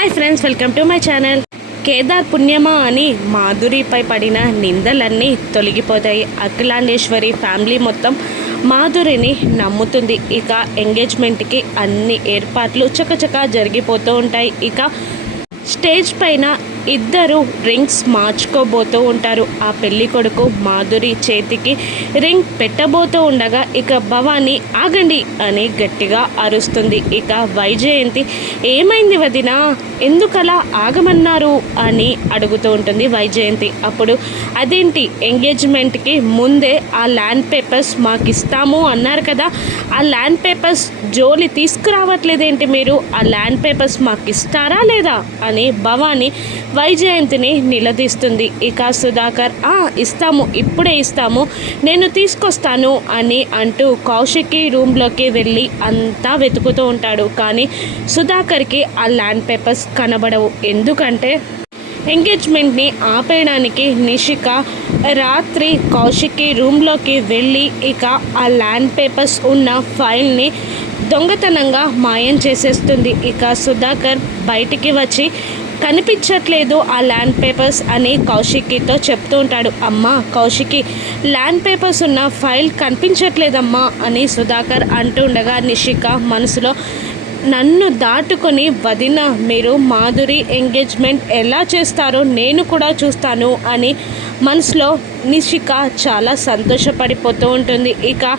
Hi friends, welcome to my channel. Kedar పుణ్యమా అని మాధురిపై పడిన నిందలన్నీ తొలగిపోతాయి. అఖిలాండేశ్వరి ఫ్యామిలీ మొత్తం మాధురిని నమ్ముతుంది. ఇక ఎంగేజ్మెంట్కి అన్ని ఏర్పాట్లు చకచకా జరిగిపోతూ ఉంటాయి. ఇక స్టేజ్ పైన ఇద్దరు రింగ్స్ మార్చుకోబోతూ ఉంటారు. ఆ పెళ్లి కొడుకు మాధురి చేతికి రింగ్ పెట్టబోతూ ఉండగా ఇక భవానీ ఆగండి అని గట్టిగా అరుస్తుంది. ఇక వైజయంతి ఏమైంది వదినా, ఎందుకలా ఆగమన్నారు అని అడుగుతూ ఉంటుంది వైజయంతి. అప్పుడు అదేంటి, ఎంగేజ్మెంట్కి ముందే ఆ ల్యాండ్ పేపర్స్ మాకు ఇస్తాము అన్నారు కదా, ఆ ల్యాండ్ పేపర్స్ జోలి తీసుకురావట్లేదేంటి మీరు, ఆ ల్యాండ్ పేపర్స్ మాకు ఇస్తారా లేదా అని భవానీ వైజయంతిని నిలదీస్తుంది. ఇక సుధాకర్ ఇస్తాము, ఇప్పుడే ఇస్తాము, నేను తీసుకొస్తాను అని అంటూ కౌశికి రూమ్లోకి వెళ్ళి అంతా వెతుకుతూ ఉంటాడు. కానీ సుధాకర్కి ఆ ల్యాండ్ పేపర్స్ కనబడవు. ఎందుకంటే ఎంగేజ్మెంట్ని ఆపేయడానికి నిషిక రాత్రి కౌశికి రూమ్లోకి వెళ్ళి ఇక ఆ ల్యాండ్ పేపర్స్ ఉన్న ఫైల్ని దొంగతనంగా మాయం చేసేస్తుంది. ఇక సుధాకర్ బయటికి వచ్చి కనిపించట్లేదు ఆ ల్యాండ్ పేపర్స్ అని కౌశికితో చెప్తూ ఉంటాడు. అమ్మా కౌశికి, ల్యాండ్ పేపర్స్ ఉన్న ఫైల్ కనిపించట్లేదమ్మా అని సుధాకర్ అంటుండగా నిషిక మనసులో నన్ను దాటుకొని వదిన మీరు మాధురి ఎంగేజ్మెంట్ ఎలా చేస్తారో నేను కూడా చూస్తాను అని మనసులో నిషిక చాలా సంతోషపడిపోతూ ఉంటుంది. ఇక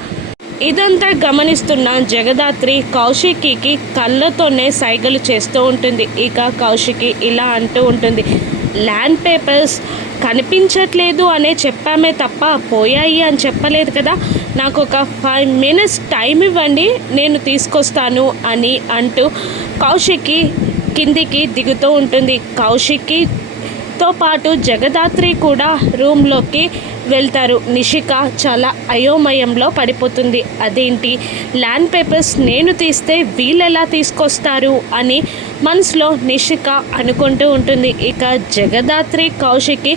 ఇదంతా గమనిస్తున్న జగదాత్రి కౌశికి కళ్ళతోనే సైగలు చేస్తూ ఉంటుంది. ఇక కౌశికి ఇలా అంటూ ఉంటుంది, ల్యాండ్ పేపర్స్ కనిపించట్లేదు అనే చెప్పామే తప్ప పోయాయి అని చెప్పలేదు కదా, నాకు ఒక 5 minutes టైం ఇవ్వండి, నేను తీసుకొస్తాను అని అంటూ కౌశికి కిందికి దిగుతూ ఉంటుంది. కౌశికితో పాటు జగదాత్రి కూడా రూమ్లోకి వెళ్తారు. నిషిక చాలా అయోమయంలో పడిపోతుంది. అదేంటి, ల్యాండ్ పేపర్స్ నేను తీస్తే వీళ్ళెలా తీసుకొస్తారు అని మనసులో నిషిక అనుకుంటూ ఉంటుంది. ఇక జగదాత్రి కౌశికి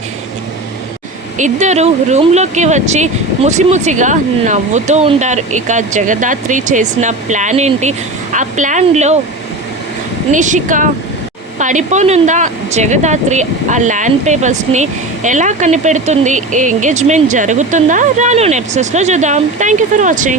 ఇద్దరు రూమ్లోకి వచ్చి ముసిముసిగా నవ్వుతూ ఉంటారు. ఇక జగదాత్రి చేసిన ప్లాన్ ఏంటి, ఆ ప్లాన్లో నిషిక పడిపోనుందా, జగదాత్రి ఆ ల్యాండ్ పేపర్స్ని ఎలా కనిపెడుతుంది, ఎంగేజ్మెంట్ జరుగుతుందా, రానున్న ఎపిసోడ్స్లో చూద్దాం. Thank you for watching.